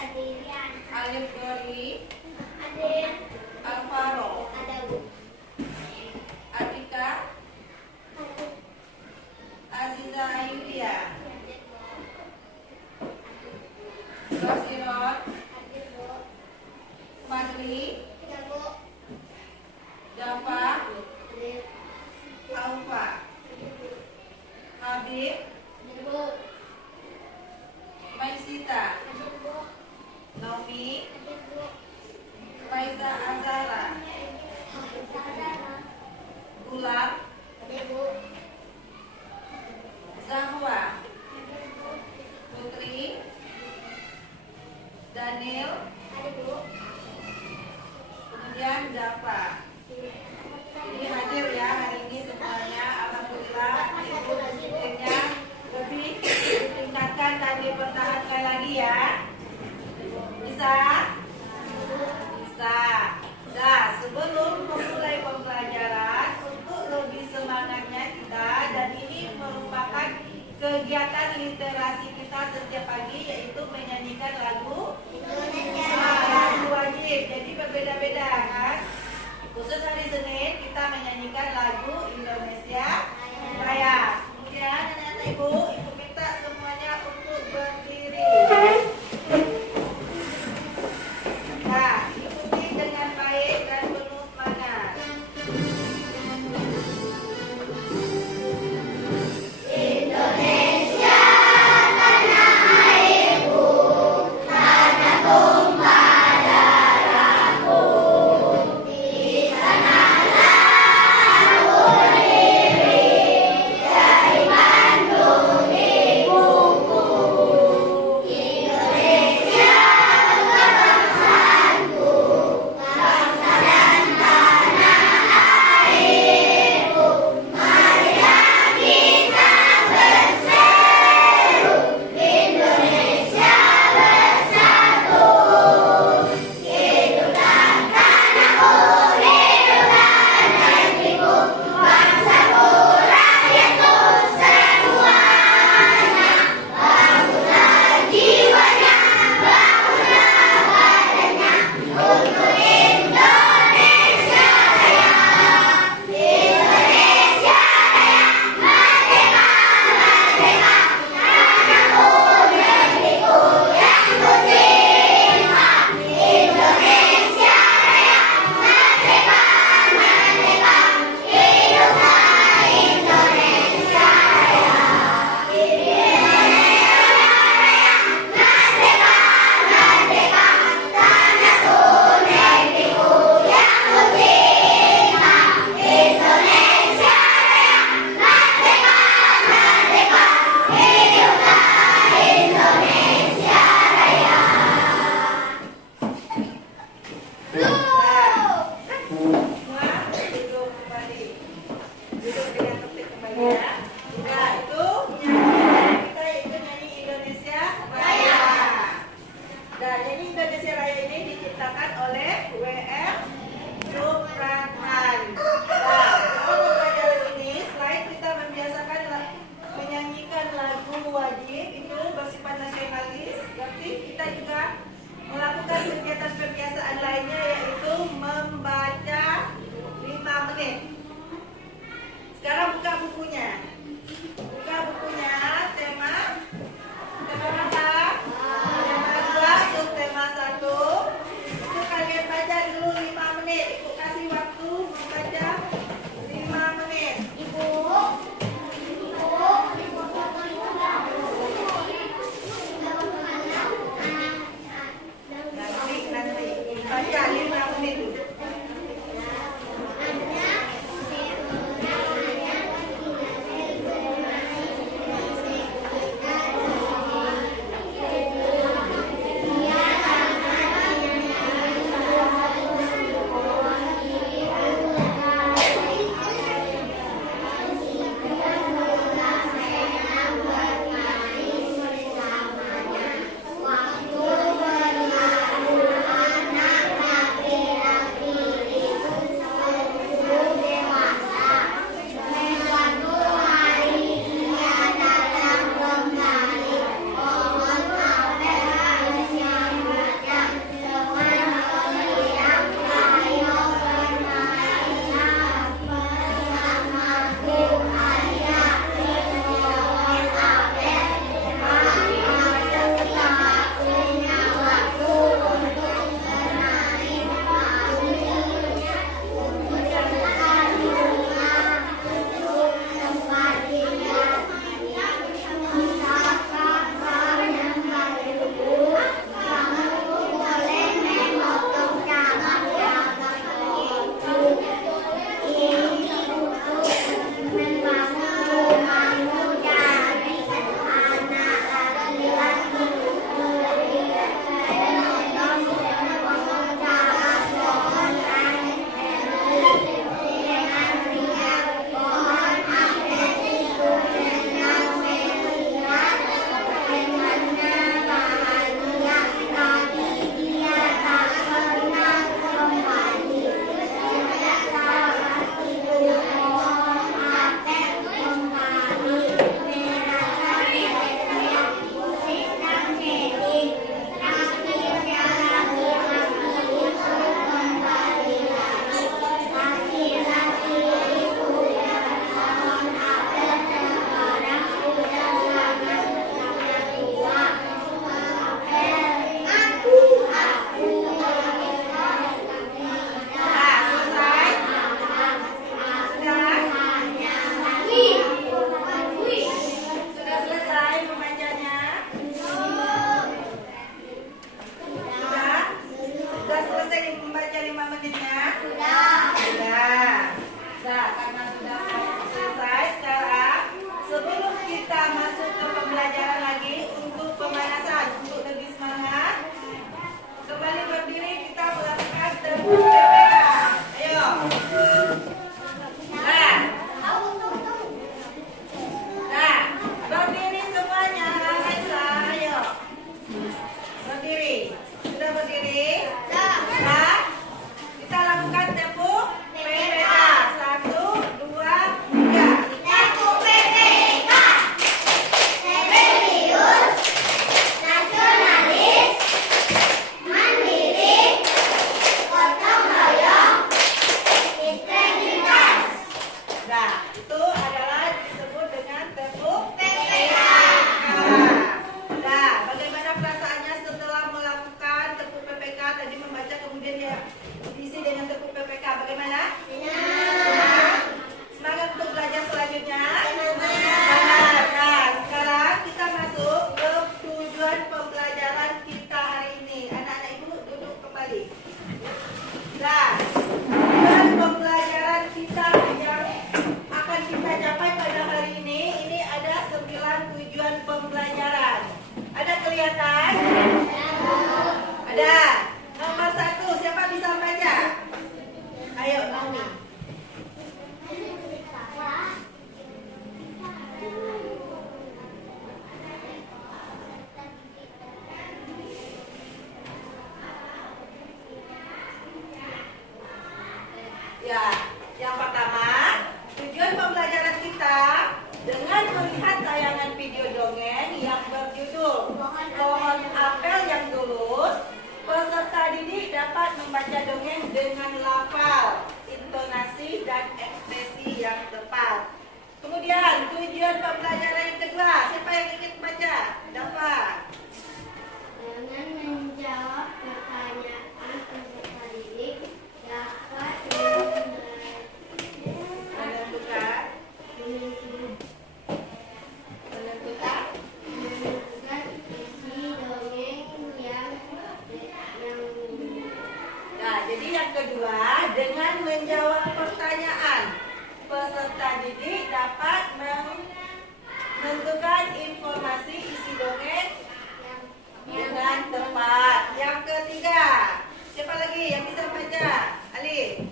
Alif Dori, Alvaro, Atika, Aziza Ayudia, Rosinon, Fadli, Java, Alfa, Habib, Maisita, Naomi, Faiza Azara, Gulam, Zahwa, Putri, Daniel, kemudian Java. Jadi hadir ya hari ini semuanya. Alhamdulillah ibu disiplinnya lebih ditingkatkan dan dipertahankan lagi ya. Bisa? Bisa. Nah, sebelum memulai pembelajaran, untuk lebih semangatnya kita, dan ini merupakan kegiatan literasi kita setiap pagi, yaitu menyanyikan lagu Indonesia. Lagu wajib, jadi berbeda-beda kan. Khusus hari Senin kita menyanyikan lagu Indonesia Raya. Kemudian anak-anak ibu minta semuanya untuk berdiri. Nah, ikuti dengan baik dan penuh semangat. Indonesia, tanah airku, tanah tumpah darahku. Di sanalah aku berdiri, dari Bandung ibuku. Indonesia, kebangsaanku, bangsa dan tanah airku. Marilah kita berseru, Indonesia bersatu. Hiduplah tanahku, hiduplah negeriku, bangsaku, rakyatku semuanya. Bangunlah jiwanya, bangunlah badannya, untuk Indonesia Raya. Indonesia Raya, merdeka, merdeka, tanahku, negeriku yang ku cinta. Indonesia Raya, merdeka, merdeka, hiduplah Indonesia Raya. Indonesia Raya, merdeka, merdeka, tanahku, negeriku yang ku cinta. Indonesia Raya, merdeka, merdeka, hiduplah Indonesia Raya. Semua duduk kembali. Duduk dengan tertib kembali ya. Nah, itu nyanyi kita itu nyanyi Indonesia Raya. Nah, nyanyi Indonesia Raya ini diciptakan oleh W.M. Supratman. Nah, dalam pembelajaran ini selain kita membiasakan menyanyikan lagu wajib itu bersifat nasionalis, berarti kita juga melakukan kegiatan kebiasaan lainnya, yaitu membaca 5 menit. Sekarang buka bukunya. Buka bukunya, tema apa? Tema 2, subtema 1. Itu kalian baca dulu 5 menit. Ibu kasih waktu membaca 5 menit. Nanti baca 5 menit. Waktu berlalu, anak-anak yang kedua, dengan menjawab pertanyaan, peserta didik dapat menentukan informasi isi dongeng dengan tepat. Yang ketiga, siapa lagi yang bisa baca? Ali.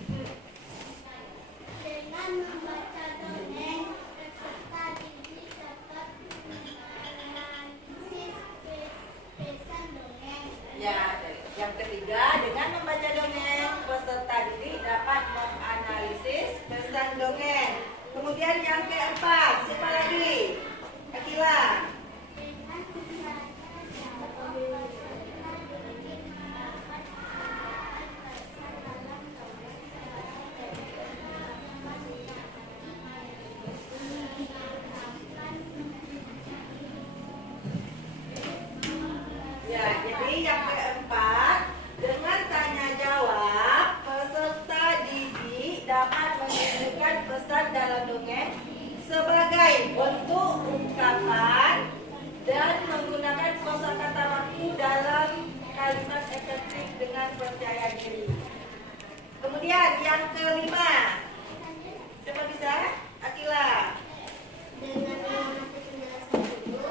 Dengan membaca dongeng, peserta didik dapat menganalisis pesan dongeng. Ya, yang ketiga, dengan membaca dongeng, peserta didik dapat menganalisis pesan dongeng. Kemudian yang keempat, siapa lagi? Akila. Dengan membaca dongeng, peserta didik dapat mengenal pesan dalam dongeng Ya, jadi yang keempat, dengan tanya jawab, peserta didik dapat menunjukkan pesan dalam dongeng sebagai bentuk ungkapan dan menggunakan kosakata baku dalam kalimat efektif dengan percaya diri. Kemudian yang kelima, siapa bisa? Akila. Dengan mengamati penjelasan guru,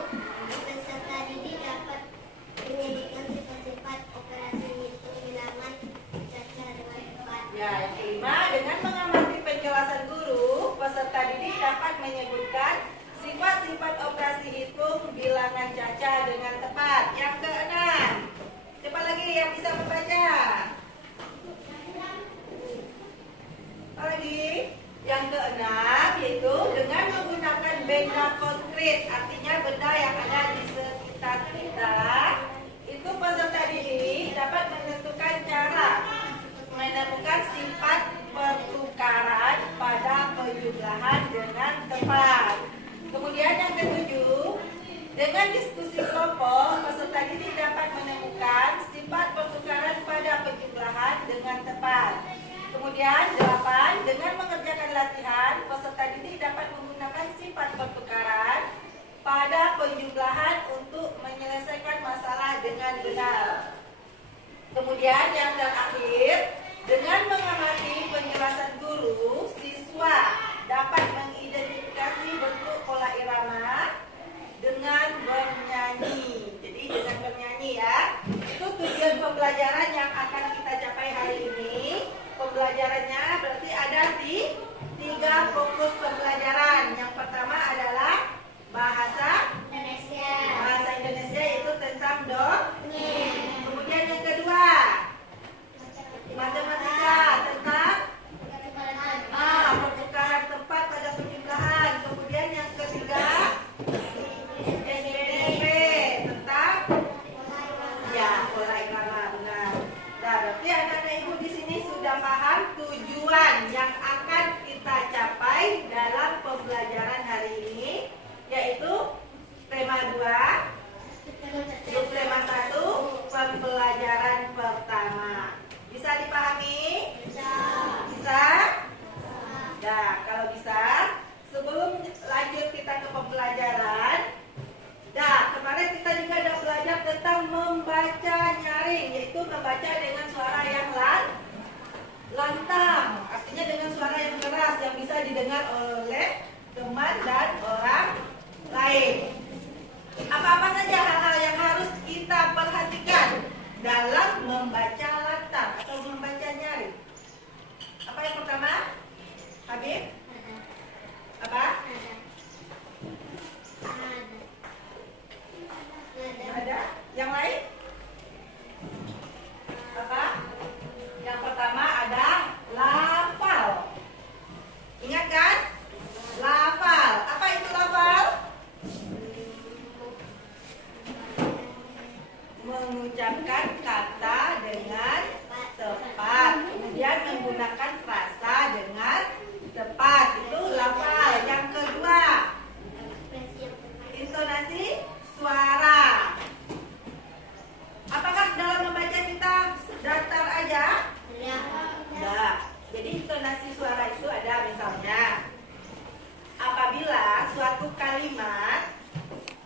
peserta didik dapat menyebutkan sifat-sifat operasi hitung bilangan caca dengan tepat. Ya, yang kelima, dengan mengamati penjelasan guru, peserta didik dapat menyebutkan sifat-sifat operasi hitung bilangan caca dengan tepat. Yang keenam, siapa lagi yang bisa membaca? Apa lagi? Yang keenam yaitu dengan menggunakan benda konkret, artinya benda yang ada di sekitar kita. Itu peserta didik dapat menentukan cara menemukan sifat pertukaran pada penjumlahan dengan tepat. Kemudian yang ketujuh, dengan diskusi kelompok, peserta didik dapat menemukan sifat pertukaran pada penjumlahan dengan tepat. Kemudian 8, dengan mengerjakan latihan, peserta didik dapat menggunakan sifat pertukaran pada penjumlahan untuk menyelesaikan masalah dengan benar. Kemudian yang terakhir, dengan mengamati penjelasan guru, siswa dapat mengidentifikasi bentuk pola irama dengan bernyanyi. Jadi dengan bernyanyi ya. Itu tujuan pembelajaran yang akan kita capai hari ini. Pembelajarannya berarti ada di 3 fokus pembelajaran. Yang pertama adalah bahasa Indonesia. Bahasa Indonesia itu tentang dongeng. Kemudian yang kedua, matematika tentang pertukaran tempat pada penjumlahan. Kemudian yang ketiga, SPDP tentang pola irama, benar. Nah, berarti anak-anak ibu di sini sudah paham tujuan yang akan kita capai dalam pembelajaran hari ini, yaitu tema 2, subtema 1, pembelajaran pertama. Bisa dipahami? Bisa? Nah, kalau bisa, sebelum lanjut kita ke pembelajaran, kemarin kita juga sudah belajar tentang membaca nyaring, yaitu membaca dengan suara yang lantang, artinya dengan suara yang keras yang bisa didengar oleh teman dan orang lain. Apa-apa saja hal-hal yang harus kita perhatikan dalam membaca lantang atau membaca nyaring? Apa yang pertama? Habib? Apa? Ada? Yang lain? Apa? Yang pertama ada lafal. Ingat kan? Lafal. Apa itu lafal? Mengucapkan kata dengan tepat. Kemudian menggunakan frasa dengan tepat. Itu lafal. Yang kedua, intonasi suara. Apakah dalam membaca kita datar aja? Enggak. Jadi intonasi suara itu ada misalnya apabila suatu kalimat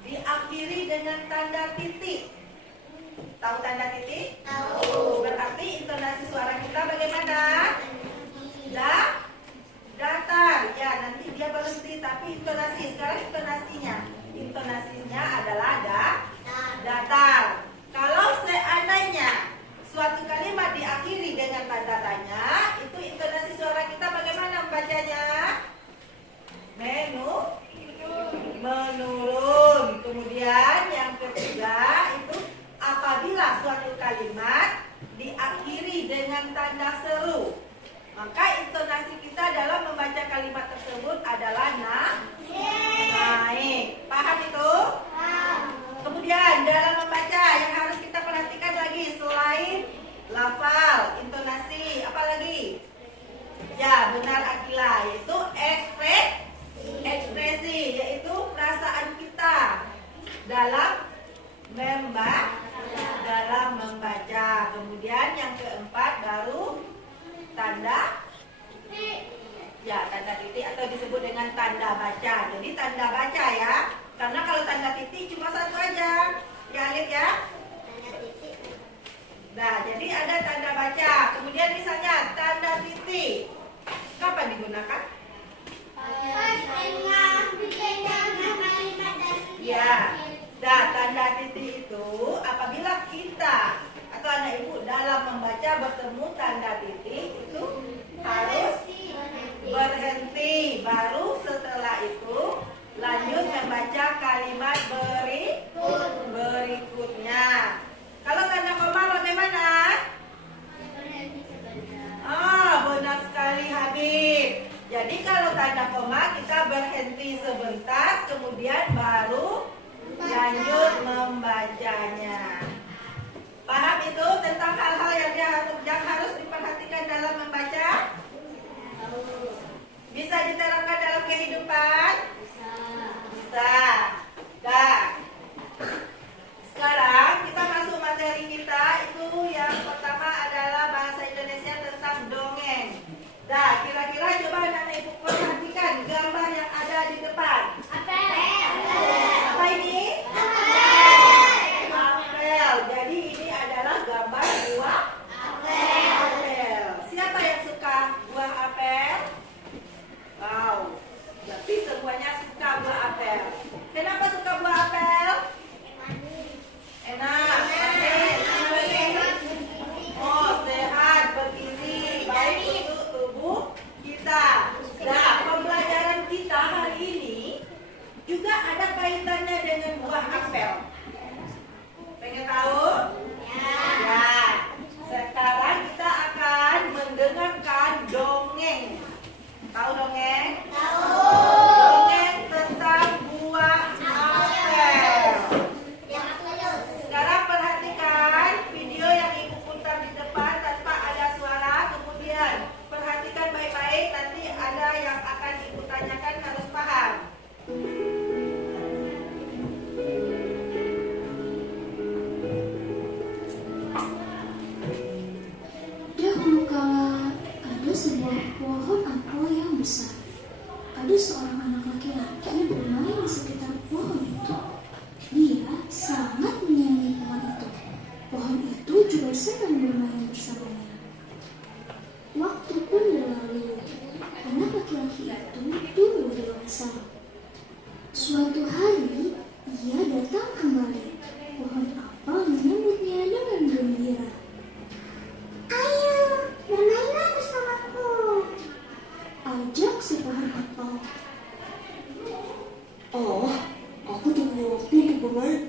diakhiri dengan tanda titik. Tahu tanda titik? Tahu. Berarti intonasi suara kita bagaimana? tapi intonasi. Sekarang intonasinya. Intonasinya adalah datar. Kalau seandainya suatu kalimat diakhiri dengan tanda tanya, itu intonasi suara kita bagaimana membacanya? Menurun. Kemudian yang ketiga itu apabila suatu kalimat diakhiri dengan tanda seru, maka intonasi kita dalam membaca kalimat tersebut adalah naik. Paham itu? Kemudian dalam membaca yang harus kita perhatikan lagi selain lafal, intonasi, apa lagi? Ya, benar Akila, yaitu ekspresi, yaitu perasaan kita dalam membaca. Kemudian yang keempat baru tanda titik atau disebut dengan tanda baca. Jadi tanda baca ya. Karena kalau tanda titik cuma satu aja. Ya, Alif ya. Nah, jadi ada tanda baca. Kemudian misalnya tanda titik. Kapan digunakan? Ya. Nah, tanda titik itu apabila kita atau anak ibu dalam membaca bertemu tanda titik itu harus berhenti. Baru setelah itu lanjut membaca kalimat berikutnya. Kalau tanda koma bagaimana? Benar sekali Habib. Jadi kalau tanda koma kita berhenti sebentar, kemudian baru lanjut membacanya. Paham itu tentang hal-hal yang harus diperhatikan dalam membaca? Bisa diterapkan dalam kehidupan? Bisa. Nah, sekarang kita masuk materi kita. Itu yang pertama adalah bahasa Indonesia tentang dongeng. Nah, kira-kira coba anak ibu perhatikan gambar yang ada di depan. Apa ini? Apel. Jadi ini adalah gambar buah apel. Siapa yang suka buah apel? Wow. Berarti semuanya suka buah apel. Kenapa suka buah apel? Enak. Sehat, bergizi, baik untuk tubuh kita. Nah, pembelajaran kita hari ini juga ada kaitannya dengan buah apel. Pengen tahu? Ya. Sekarang kita akan mendengarkan dongeng. Tahu dongeng? Tahu. Dongeng tentang buah apel. Sekarang perhatikan video yang ibu putar di depan tanpa ada suara. Kemudian perhatikan baik-baik. Nanti ada yang akan ibu tanyakan harus paham. Dahulu kala ada sebuah pohon apel yang besar. Ada seorang anak laki-laki bermain di sekitar pohon itu. Dia sangat menyayangi pohon itu. Pohon itu juga senang bermain bersamanya. Waktu pun berlalu. Anak laki-laki itu tumbuh dewasa. Suatu hari, ia datang kembali. Pohon apel menyambutnya dengan gembira. Ayo, bermainlah bersamaku. Ajak si pohon apel. Aku tak punya waktu untuk bermain.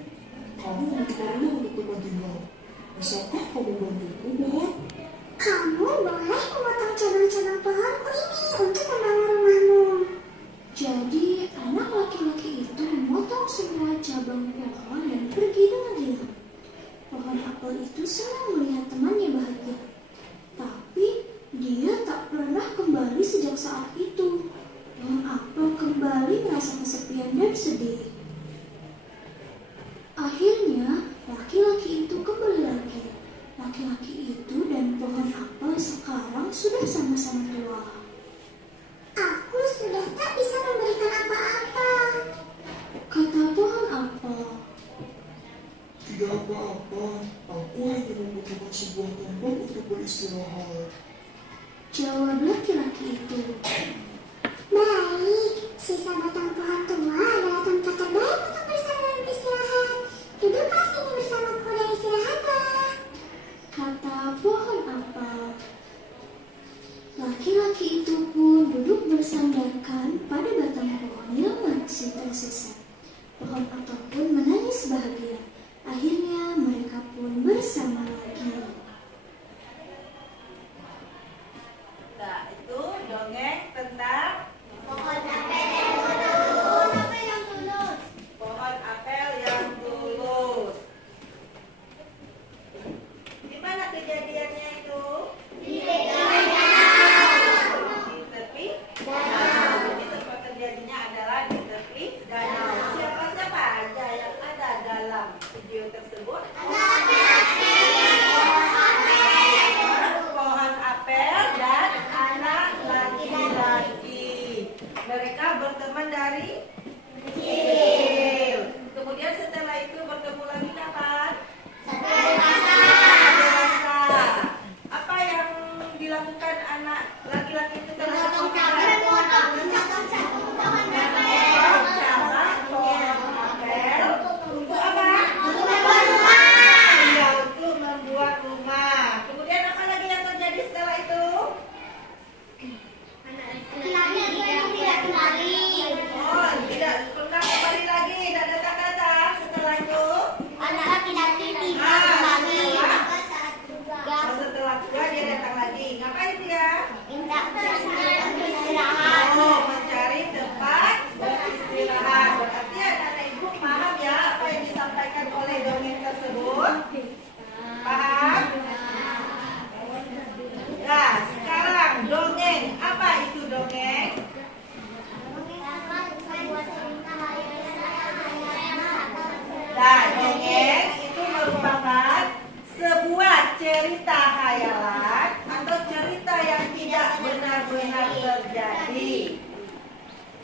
Kamu membutuhkannya untuk tempat tinggal. Bisakah kamu bantuku, pohon? Kamu boleh memotong cabang-cabang pohonku ini untuk membangun rumahmu. Jadi anak laki-laki itu memotong semua cabang pohon dan pergi dengan hilang. Pohon apel itu senang melihat temannya bahagia. Tapi dia tak pernah kembali sejak saat itu. Pohon apel kembali merasa kesepian dan sedih. Akhirnya laki-laki itu kembali lagi. Laki-laki itu dan pohon apel sekarang sudah sama-sama tua. Aku sudah tak bisa memberikan apa-apa. Kata pohon apel. Tidak apa-apa. Aku hanya membutuhkan sebuah tempat untuk beristirahat. Jawab laki-laki itu. Baik, sisa batang pohon tua adalah tempat terbaik untuk bersama dan beristirahat. Duduklah sini bersamaku dan istirahatlah. Kata pohon apel. Laki-laki itu pun duduk bersandarkan pada batang pohon yang masih tersisa. Pohon apel pun menangis bahagia. Akhirnya mereka pun bersama lagi. Nah, itu dongeng tentang Pohon apel yang tulus. pohon apel yang tulus. Di mana kejadiannya itu? Di tepi danau. Jadi tempat terjadinya adalah di tepi danau. Siapa-siapa aja yang ada dalam video tersebut? Pohon apel dan anak laki-laki. Mereka berteman dari kecil. Kemudian setelah itu bertemu lagi kapan? Dewasa. Apa yang dilakukan anak laki-laki itu terhadap pohon apel? Cabang pohon apel untuk apa? Iya, untuk membuat rumah. Kemudian apa lagi yang terjadi setelah itu? Oh, tidak pernah kembali lagi, tidak datang-datang. Setelah itu, setelah tua dia datang lagi. Ngapain dia? Oh, mencari tempat beristirahat. Berarti anak-anak ibu paham ya apa yang disampaikan oleh dongeng tersebut? Paham? Nah, sekarang dongeng. Apa itu dongeng? Nah, dongeng itu merupakan sebuah cerita khayalan atau cerita yang tidak benar-benar terjadi.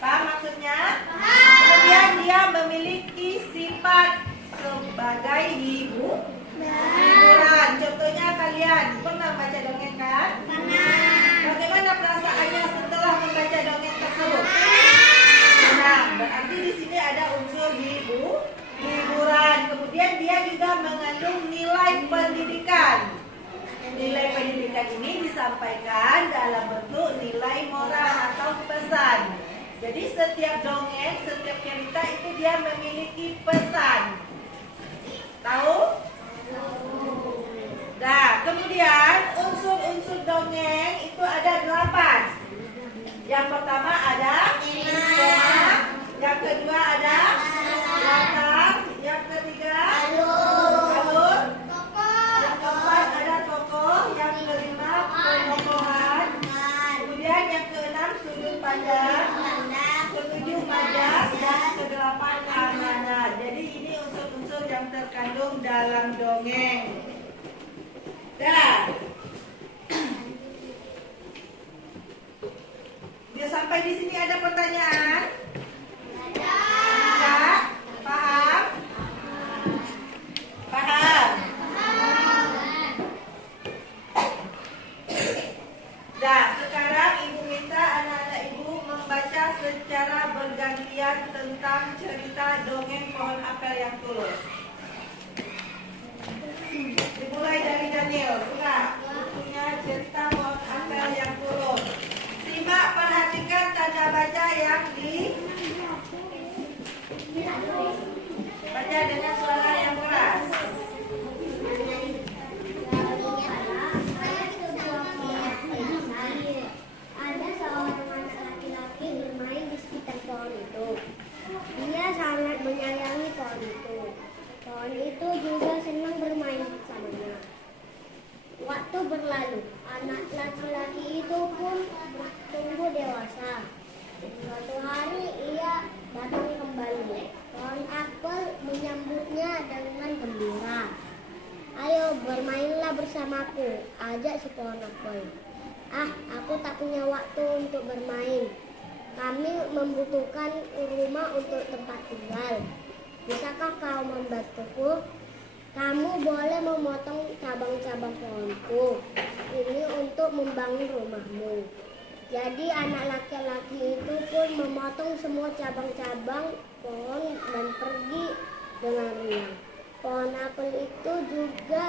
Paham maksudnya? Kemudian dia memiliki sifat sebagai hiburan. Contohnya kalian pernah baca dongeng kan? Bagaimana perasaannya setelah membaca dongeng tersebut? Nah, berarti di sini ada unsur hiburan. Kemudian dia juga mengandung nilai pendidikan. Nilai pendidikan ini disampaikan dalam bentuk nilai moral atau pesan. Jadi setiap dongeng, setiap cerita itu dia memiliki pesan. Tahu? Nah, kemudian unsur-unsur dongeng itu ada 8. Yang pertama ada tema, yang kedua ada latar, yang ketiga alur, yang keempat ada tokoh, yang kelima penokohan, kemudian yang keenam sudut pandang, ketujuh majas, dan kedelapan amanat. Jadi ini unsur-unsur yang terkandung dalam dongeng. Dan dia sampai di sini ada pertanyaan? Tidak? Paham? Paham? Nah, sekarang ibu minta anak-anak ibu membaca secara bergantian tentang cerita dongeng pohon apel yang tulus. Dimulai dari Daniel. Buka bukunya cerita pohon apel yang tulus. Simak, perhatikan tanda baca yang baca dengan suara yang keras. Ada seorang anak laki-laki bermain di sekitar pohon itu. Dia sangat menyayangi pohon itu. Pohon itu juga senang bermain bersamanya. Waktu berlalu, anak laki-laki itu pun tumbuh dewasa. Suatu hari ia datang kembali. Pohon apel menyambutnya dengan gembira. Ayo bermainlah bersamaku, ajak si pohon apel. Aku tak punya waktu untuk bermain. Kami membutuhkan rumah untuk tempat tinggal. Bisakah kau membantuku? Kamu boleh memotong cabang-cabang pohonku ini untuk membangun rumahmu. Jadi anak laki-laki itu pun memotong semua cabang-cabang pohon dan pergi dengan riang. Pohon apel itu juga